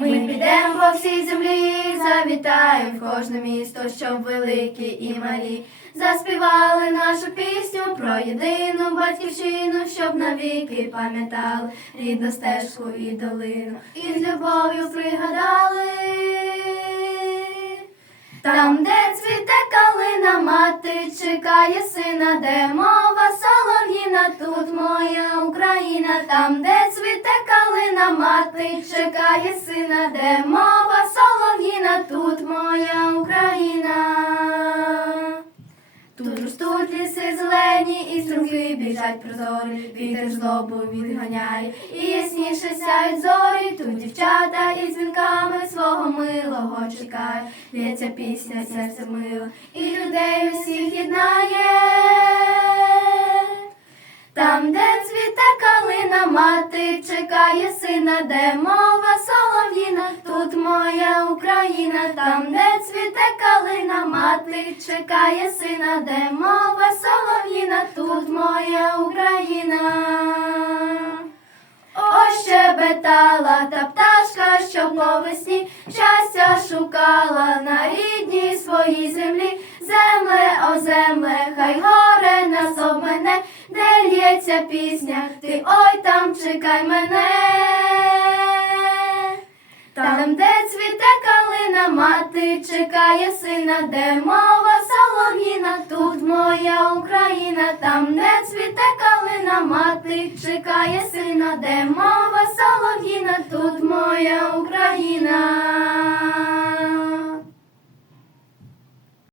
Ми підемо по всій землі, завітаємо в кожне місто, щоб великі і малі. Заспівали нашу пісню про єдину батьківщину, щоб навіки пам'ятали рідну стежку і долину, і з любов'ю пригадали. Там, де цвіте калина, мати чекає сина, де мова солов'їна, тут моя Україна, там, де калина, мати чекає сина, де мова солов'їна, тут моя Україна. Тут ростуть ліси зелені, і струмки біжать прозорі, вітер злобу відганяє, і ясніше сяють зорі, тут дівчата із дзвінками свого милого чекають, лється пісня, серце мило, і людей усіх єднає. Там, де цвіте калина, мати чекає сина, де мова солов'їна, тут моя Україна, там, де цвіте калина, мати чекає сина, де мова солов'їна, тут моя Україна. Ось щебетала та пташка, що по весні щастя шукала на рідній своїй землі. Земле, о земле, хай горе нас обмене, де лється пісня, ти ой там чекай мене. Мати чекає сина, де мова солов'їна, тут моя Україна, там, не цвіте калина, мати чекає сина, де мова солов'їна, тут моя Україна.